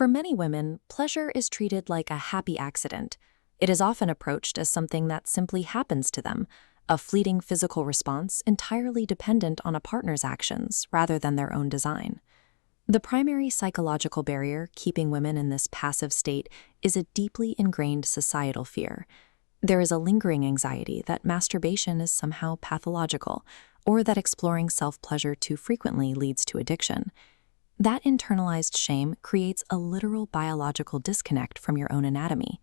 For many women, pleasure is treated like a happy accident. It is often approached as something that simply happens to them, a fleeting physical response entirely dependent on a partner's actions rather than their own design. The primary psychological barrier keeping women in this passive state is a deeply ingrained societal fear. There is a lingering anxiety that masturbation is somehow pathological, or that exploring self-pleasure too frequently leads to addiction. That internalized shame creates a literal biological disconnect from your own anatomy.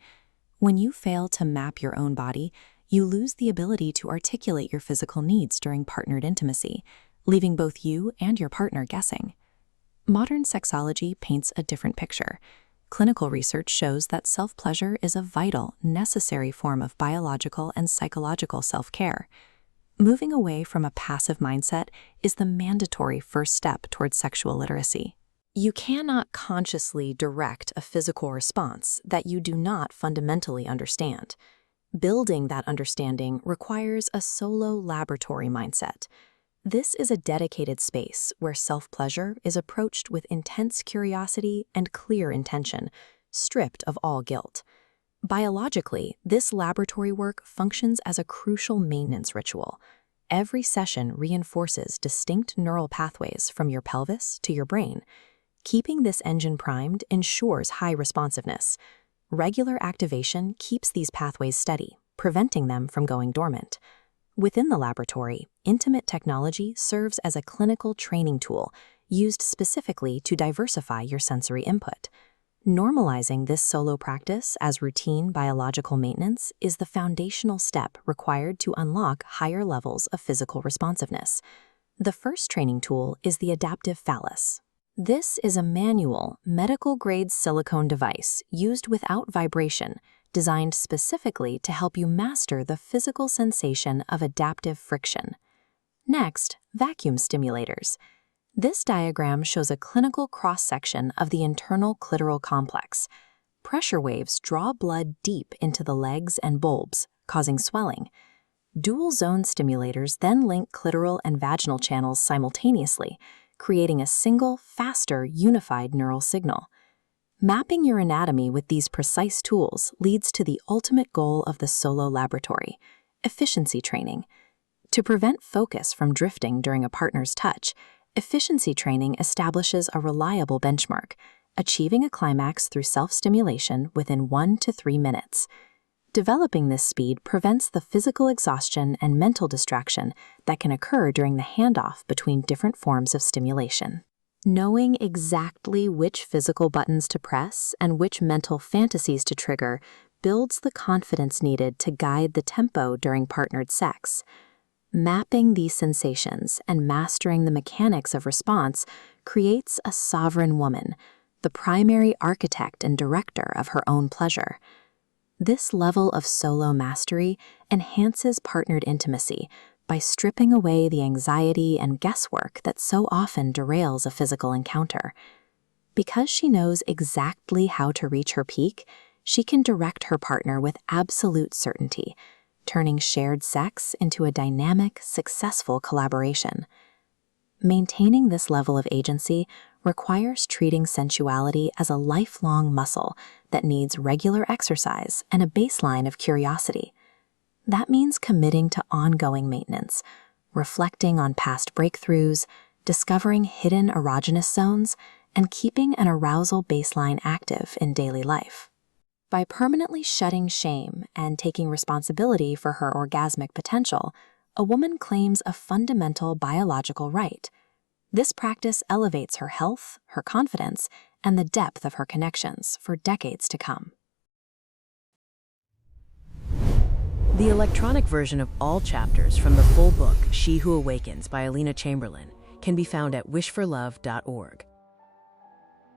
When you fail to map your own body, you lose the ability to articulate your physical needs during partnered intimacy, leaving both you and your partner guessing. Modern sexology paints a different picture. Clinical research shows that self-pleasure is a vital, necessary form of biological and psychological self-care. Moving away from a passive mindset is the mandatory first step towards sexual literacy. You cannot consciously direct a physical response that you do not fundamentally understand. Building that understanding requires a solo laboratory mindset. This is a dedicated space where self-pleasure is approached with intense curiosity and clear intention, stripped of all guilt. Biologically, this laboratory work functions as a crucial maintenance ritual. Every session reinforces distinct neural pathways from your pelvis to your brain. Keeping this engine primed ensures high responsiveness. Regular activation keeps these pathways steady, preventing them from going dormant. Within the laboratory, intimate technology serves as a clinical training tool used specifically to diversify your sensory input. Normalizing this solo practice as routine biological maintenance is the foundational step required to unlock higher levels of physical responsiveness. The first training tool is the adaptive phallus. This is a manual, medical-grade silicone device used without vibration, designed specifically to help you master the physical sensation of adaptive friction. Next, vacuum stimulators. This diagram shows a clinical cross-section of the internal clitoral complex. Pressure waves draw blood deep into the legs and bulbs, causing swelling. Dual-zone stimulators then link clitoral and vaginal channels simultaneously, creating a single, faster, unified neural signal. Mapping your anatomy with these precise tools leads to the ultimate goal of the solo laboratory: efficiency training. To prevent focus from drifting during a partner's touch, efficiency training establishes a reliable benchmark, achieving a climax through self-stimulation within 1 to 3 minutes. Developing this speed prevents the physical exhaustion and mental distraction that can occur during the handoff between different forms of stimulation. Knowing exactly which physical buttons to press and which mental fantasies to trigger builds the confidence needed to guide the tempo during partnered sex. Mapping these sensations and mastering the mechanics of response creates a sovereign woman, the primary architect and director of her own pleasure. This level of solo mastery enhances partnered intimacy by stripping away the anxiety and guesswork that so often derails a physical encounter. Because she knows exactly how to reach her peak, she can direct her partner with absolute certainty, turning shared sex into a dynamic, successful collaboration. Maintaining this level of agency requires treating sensuality as a lifelong muscle that needs regular exercise and a baseline of curiosity. That means committing to ongoing maintenance, reflecting on past breakthroughs, discovering hidden erogenous zones, and keeping an arousal baseline active in daily life. By permanently shedding shame and taking responsibility for her orgasmic potential, a woman claims a fundamental biological right. This practice elevates her health, her confidence, and the depth of her connections for decades to come. The electronic version of all chapters from the full book, She Who Awakens by Alina Chamberlain, can be found at wishforlove.org.